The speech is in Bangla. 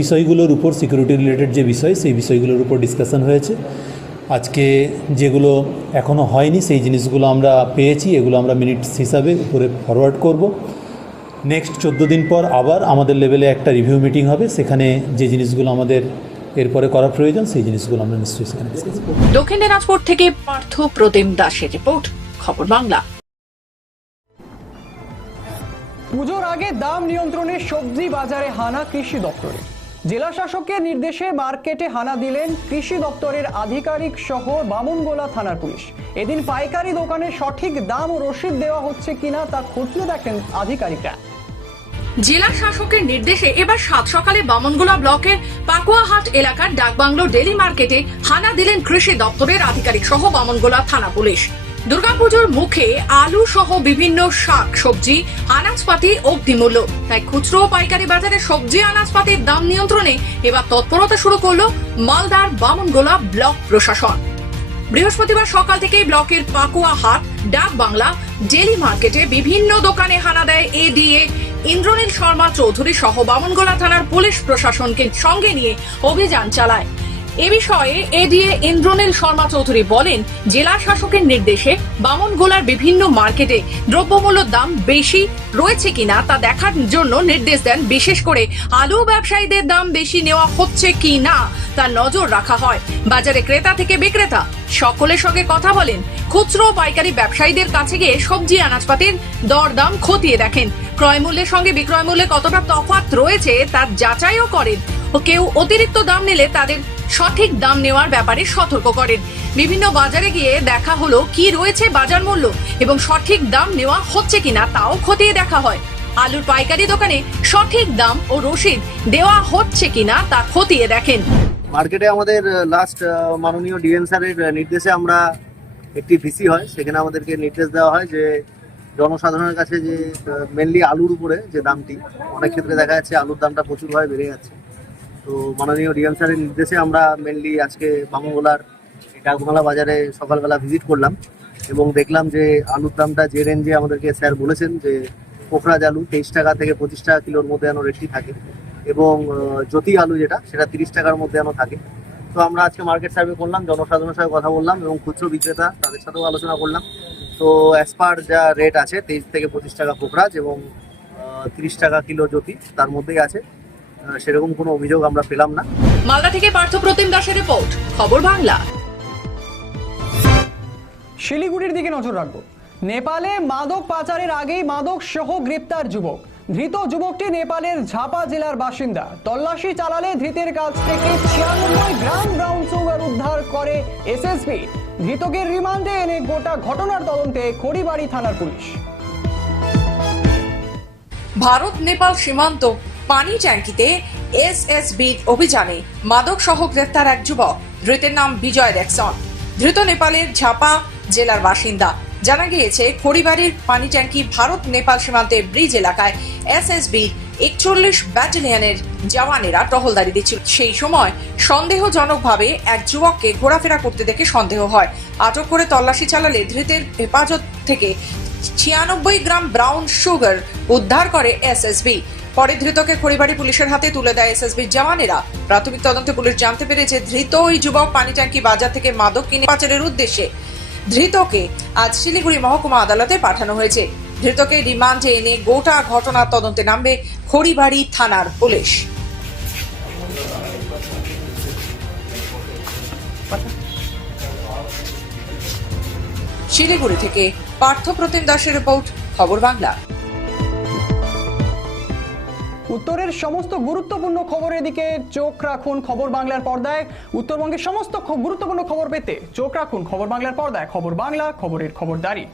বিষয়গুলোর উপর সিকিউরিটি রিলেটেড যে বিষয়, সেই বিষয়গুলোর উপর ডিসকাশন হয়েছে। আজকে যেগুলো এখনও হয়নি, সেই জিনিসগুলো আমরা পেয়েছি, এগুলো আমরা মিনিটস হিসাবে উপরে ফরওয়ার্ড করব। নেক্সট চোদ্দ দিন পর আবার আমাদের লেভেলে একটা রিভিউ মিটিং হবে। সেখানে যে জিনিসগুলো আমাদের এরপরে করা প্রয়োজন, সেই জিনিসগুলো আমরা নিশ্চয়ই সেখানে দক্ষিণ দিনাজপুর থেকে পার্থ প্রতিম দাসের রিপোর্ট খবর বাংলা। পুজোর আগে দাম নিয়ন্ত্রণে সবজি বাজারে হানা কৃষি দপ্তরে। জেলা শাসকের নির্দেশে মার্কেটে হানা দিলেন কৃষি দপ্তরের আধিকারিক সহ বামুনগোলা থানার পুলিশ। এদিন পাইকারি দোকানে সঠিক দাম ও রসিদ দেওয়া হচ্ছে কিনা তা খতিয়ে দেখেন আধিকারিকরা। জেলা শাসকের নির্দেশে এবার সাত সকালে বামনগোলা ব্লকের পাকুয়াহাট এলাকার ডাকবাংলো ডেলি মার্কেটে হানা দিলেন কৃষি দপ্তরের আধিকারিক সহ বামনগোলা থানা পুলিশ। দুর্গাপুজোর মুখে আলু সহ বিভিন্ন শাক, সবজি, আনাজপাতি অগ্নিমূল্য তাই খুচরো পাইকারি বাজারে সবজি, আনাজপাতির দাম নিয়ন্ত্রণে এবার তৎপরতা শুরু করল মালদার বামনগোলা ব্লক প্রশাসন। বৃহস্পতিবার সকাল থেকেই ব্লকের পাকুয়া হাট, ডাক বাংলা, ডেলি মার্কেটে বিভিন্ন দোকানে হানা দেয় এ এডিএ। ইন্দ্রনীল শর্মা চৌধুরী সহ বামনগোলা থানার পুলিশ প্রশাসনকে সঙ্গে নিয়ে অভিযান চালায়। এ বিষয়ে এডিএ ইন্দ্রনীল শর্মা চৌধুরী বলেন, জেলা শাসকের নির্দেশে বামনগোলার বিভিন্ন মার্কেটে দ্রব্যমূল্যের দাম বেশি রয়েছে কিনা তা দেখার জন্য নির্দেশ দেন। বিশেষ করে আলু ব্যবসায়ীদের দাম বেশি নেওয়া হচ্ছে কি না তার নজর রাখা হয়। বাজারে ক্রেতা থেকে বিক্রেতা সকলের সঙ্গে কথা বলেন। খুচরো পাইকারি ব্যবসায়ীদের কাছে গিয়ে সবজি, আনাজপাতির দরদাম খতিয়ে দেখেন। ক্রয় মূল্যের সঙ্গে বিক্রয় মূল্যে কতটা তফাৎ রয়েছে তার যাচাইও করেন। কেউ অতিরিক্ত দাম নিলে তাদের সঠিক দাম নেওয়ার ব্যাপারে সতর্ক করেন। বিভিন্ন বাজারে গিয়ে দেখা হলো কি রয়েছে বাজার মূল্য এবং সঠিক দাম নেওয়া হচ্ছে কিনা তাও খতিয়ে দেখা হয়। আলুর পাইকারি দোকানে সঠিক দাম ও রসিদ দেওয়া হচ্ছে কিনা তা খতিয়ে দেখেন। মার্কেটে আমাদের লাস্ট মাননীয় ডিএম স্যারের নির্দেশে আমরা একটি ভিসি হয়, সেখানে আমাদেরকে নির্দেশ দেওয়া হয় যে জনসাধারণের কাছে যে মেনলি আলুর উপরে যে দামটি, অনেক ক্ষেত্রে দেখা যাচ্ছে আলুর দামটা প্রচুরভাবে বেড়ে যাচ্ছে। তো মাননীয় ডিএম স্যারের নির্দেশে আমরা মেনলি আজকে বামুগোলার ডাকবাংলা বাজারে সকালবেলা ভিজিট করলাম এবং দেখলাম যে আলুর দামটা যে রেঞ্জে আমাদেরকে স্যার বলেছেন যে পোখরাজ আলু তেইশ টাকা থেকে পঁচিশ টাকা কিলোর মধ্যে যেন রেটটি থাকে এবং জ্যোতি আলু যেটা, সেটা তিরিশ টাকার মধ্যে যেন থাকে। তো আমরা আজকে মার্কেট সার্ভে করলাম, জনসাধারণের সাথে কথা বললাম এবং খুচরো বিক্রেতা তাদের সাথেও আলোচনা করলাম। তো অ্যাজ পার যা রেট আছে, তেইশ থেকে পঁচিশ টাকা পোখরাজ এবং তিরিশ টাকা কিলো জ্যোতি, তার মধ্যেই আছে। সেরকম কোনো অভিযোগ আমরা পেলাম না। মালদা থেকে পার্থ প্রতিম দাসের রিপোর্ট খবর বাংলা। শিলিগুড়ির দিকে নজর রাখব। নেপালে মাদক পাচারের আগেই মাদক সহ গ্রেপ্তার যুবক। ধৃত যুবকটি নেপালের ঝাপা জেলার বাসিন্দা। তল্লাশি চালালে ধৃতের কাছ থেকে ছিয়ানব্বই গ্রাম ব্রাউন সুগার উদ্ধার করে এসএসবি। ধৃতকে রিমান্ডে এনে গোটা ঘটনার তদন্তে খড়িবাড়ি থানার পুলিশ। ভারত নেপাল সীমান্ত পানি ট্যাঙ্কিতে এসএসবি অভিযানে মাদক সহ গ্রেফতার এক যুবক। ধৃতের নাম বিজয় রেক্সন। ধৃত নেপালের ঝাপা জেলার বাসিন্দা। জানা গিয়েছে খড়িবাড়ির পানি ট্যাঙ্কি ভারত নেপাল সীমান্তের ব্রিজ এলাকায় এসএসবি একচল্লিশ ব্যাটালিয়নের জওয়ানেরা টহলদারি দিচ্ছিল। সেই সময় সন্দেহজনকভাবে এক যুবককে ঘোরাফেরা করতে দেখে সন্দেহ হয়। আটক করে তল্লাশি চালালে ধৃতের হেফাজত থেকে ছিয়ানব্বই গ্রাম ব্রাউন সুগার উদ্ধার করে এসএসবি। পরে ধৃতকে খড়িবাড়ি পুলিশের হাতে তুলে দেয় এসএসবির জওয়ানেরা। প্রাথমিক তদন্তে পুলিশ জানতে পেরেছে ধৃত ওই যুবক পানি ট্যাঙ্কি বাজার থেকে মাদক কিনে পাচারের উদ্দেশ্যে। ধৃতকে আজ শিলিগুড়ি মহকুমা আদালতে পাঠানো হয়েছে। ধৃতকে রিমান্ডে এনে গোটা ঘটনার তদন্তে নামবে খড়িবাড়ি থানার পুলিশ। শিলিগুড়ি থেকে পার্থ প্রতিম দাসের রিপোর্ট, খবর বাংলা। উত্তরের সমস্ত গুরুত্বপূর্ণ খবরের দিকে চোখ রাখুন খবর বাংলার পর্দায়। উত্তরবঙ্গের সমস্ত গুরুত্বপূর্ণ খবর পেতে চোখ রাখুন খবর বাংলার পর্দায়। খবর বাংলা, খবরের খবরদারি।